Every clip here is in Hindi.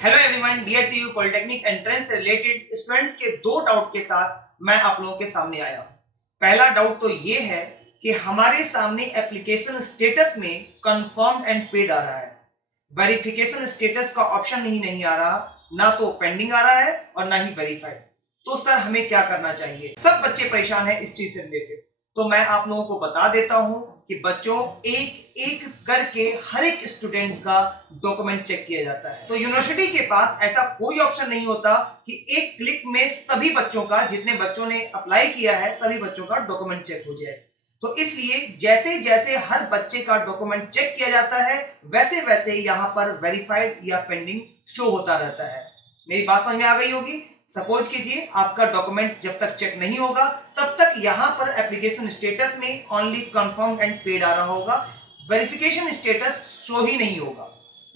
Hello everyone, DHU polytechnic entrance से रिलेटेड स्टूडेंट्स के दो डाउट के साथ मैं आप लोगों के सामने आया हूं। पहला डाउट तो ये है कि हमारे सामने एप्लीकेशन स्टेटस में कंफर्म एंड पेड आ रहा है, वेरिफिकेशन स्टेटस का ऑप्शन ही नहीं आ रहा, ना तो पेंडिंग आ रहा है और ना ही वेरीफाइड। तो सर हमें क्या करना चाहिए? सब बच्चे परेशान हैं इस चीज से रिलेटेड। तो मैं आप लोगों को बता देता हूं कि बच्चों एक एक करके हर एक स्टूडेंट्स का डॉक्यूमेंट चेक किया जाता है। तो यूनिवर्सिटी के पास ऐसा कोई ऑप्शन नहीं होता कि एक क्लिक में सभी बच्चों का, जितने बच्चों ने अप्लाई किया है, सभी बच्चों का डॉक्यूमेंट चेक हो जाए। तो इसलिए जैसे जैसे हर बच्चे का डॉक्यूमेंट चेक किया जाता है, वैसे वैसे यहां पर वेरीफाइड या पेंडिंग शो होता रहता है। मेरी बात समझ में आ गई होगी। सपोज कीजिए आपका डॉक्यूमेंट जब तक चेक नहीं होगा तब तक यहां पर एप्लीकेशन स्टेटस में ओनली कंफर्म एंड पेड आ रहा होगा, वेरिफिकेशन स्टेटस शो ही नहीं होगा।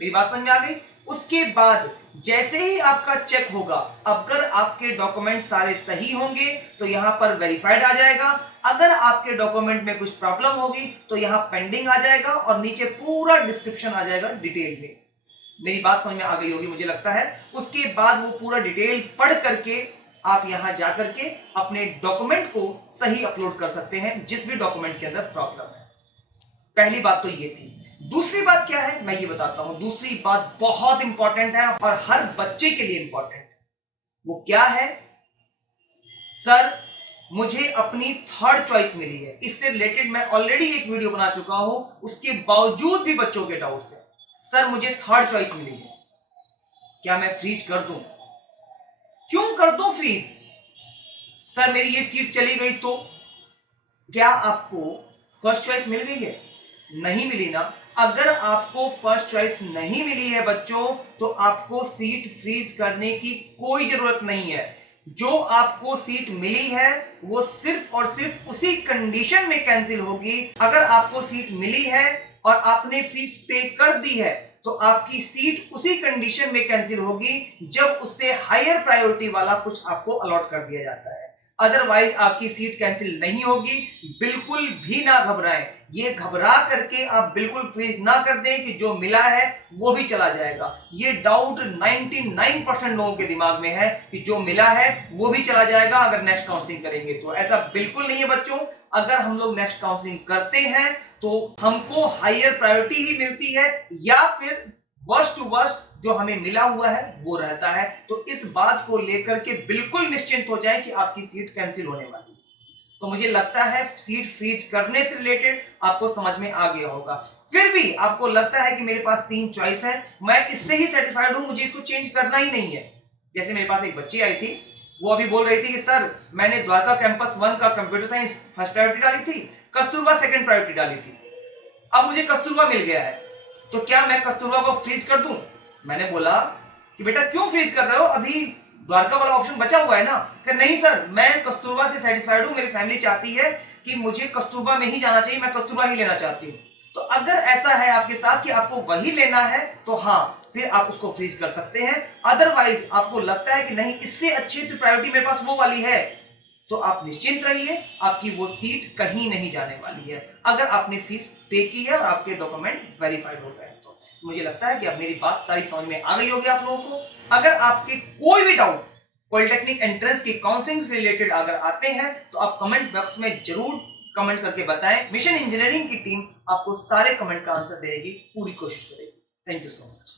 मेरी बात समझ में आ गई। उसके बाद जैसे ही आपका चेक होगा, अगर आपके डॉक्यूमेंट सारे सही होंगे तो यहां पर वेरीफाइड आ जाएगा, अगर आपके डॉक्यूमेंट में कुछ प्रॉब्लम होगी तो यहां पेंडिंग आ जाएगा और नीचे पूरा डिस्क्रिप्शन आ जाएगा डिटेल में। मेरी बात समझ में आ गई होगी मुझे लगता है। उसके बाद वो पूरा डिटेल पढ़ करके आप यहां जाकर के अपने डॉक्यूमेंट को सही अपलोड कर सकते हैं, जिस भी डॉक्यूमेंट के अंदर प्रॉब्लम है। पहली बात तो ये थी। दूसरी बात क्या है मैं ये बताता हूं। दूसरी बात बहुत इंपॉर्टेंट है और हर बच्चे के लिए इंपॉर्टेंट है। वो क्या है? सर मुझे अपनी थर्ड चॉइस मिली है। इससे रिलेटेड मैं ऑलरेडी एक वीडियो बना चुका हूं, उसके बावजूद भी बच्चों के डाउट्स हैं। सर मुझे थर्ड चॉइस मिली है, क्या मैं फ्रीज कर दूं? क्यों कर दूं फ्रीज? सर मेरी ये सीट चली गई तो? क्या आपको फर्स्ट चॉइस मिल गई है? नहीं मिली ना। अगर आपको फर्स्ट चॉइस नहीं मिली है बच्चों, तो आपको सीट फ्रीज करने की कोई जरूरत नहीं है। जो आपको सीट मिली है वो सिर्फ और सिर्फ उसी कंडीशन में कैंसिल होगी। अगर आपको सीट मिली है और आपने फीस पे कर दी है तो आपकी सीट उसी कंडीशन में कैंसिल होगी जब उससे हायर प्रायोरिटी वाला कुछ आपको अलॉट कर दिया जाता है। अदरवाइज आपकी सीट कैंसिल नहीं होगी। बिल्कुल भी ना घबराएं। ये घबरा करके आप बिल्कुल फ्रीज ना कर दें कि जो मिला है वो भी चला जाएगा। ये डाउट 99% लोगों के दिमाग में है कि जो मिला है वो भी चला जाएगा अगर नेक्स्ट काउंसलिंग करेंगे तो। ऐसा बिल्कुल नहीं है बच्चों। अगर हम लोग नेक्स्ट काउंसलिंग करते हैं तो हमको हायर प्रायोरिटी ही मिलती है, या फिर वर्स्ट टू वर्स्ट जो हमें मिला हुआ है वो रहता है। तो इस बात को लेकर के बिल्कुल निश्चिंत हो जाए कि आपकी सीट कैंसिल होने वाली है। तो मुझे लगता है सीट फ्रीज करने से रिलेटेड आपको समझ में आ गया होगा। फिर भी आपको लगता है कि मेरे पास 3 चॉइस है, मैं इससे ही सेटिस्फाइड हूं, मुझे इसको चेंज करना ही नहीं है। जैसे मेरे पास एक बच्ची आई थी, वो अभी बोल रही थी कि सर मैंने द्वारका कैंपस 1 का कंप्यूटर साइंस फर्स्ट प्रायोरिटी डाली थी, कस्तूरबा सेकंड प्रायोरिटी डाली थी, अब मुझे कस्तूरबा मिल गया है, तो क्या मैं कस्तूरबा को फ्रीज कर दूं? मैंने बोला कि बेटा क्यों फ्रीज कर रहे हो, अभी द्वारका वाला ऑप्शन बचा हुआ है ना। कि नहीं सर मैं कस्तूरबा से सेटिस्फाइड हूं, मेरी फैमिली चाहती है कि मुझे कस्तूरबा में ही जाना चाहिए, मैं कस्तूरबा ही लेना चाहती हूं। तो अगर ऐसा है आपके साथ कि आपको वही लेना है तो हाँ, फिर आप उसको फ्रीज कर सकते हैं। अदरवाइज आपको लगता है कि नहीं इससे अच्छी तो प्रायोरिटी मेरे पास वो वाली है, तो आप निश्चिंत रहिए, आपकी वो सीट कहीं नहीं जाने वाली है अगर आपने फीस पे की है और आपके डॉक्यूमेंट वेरीफाइड हो गए। तो मुझे लगता है कि अब मेरी बात सारी समझ में आ गई होगी आप लोगों को। अगर आपके कोई भी डाउट पॉलिटेक्निक एंट्रेंस की काउंसलिंग से रिलेटेड अगर आते हैं तो आप कमेंट बॉक्स में जरूर कमेंट करके बताएं। मिशन इंजीनियरिंग की टीम आपको सारे कमेंट का आंसर देने की पूरी कोशिश करेगी। Thank you so much.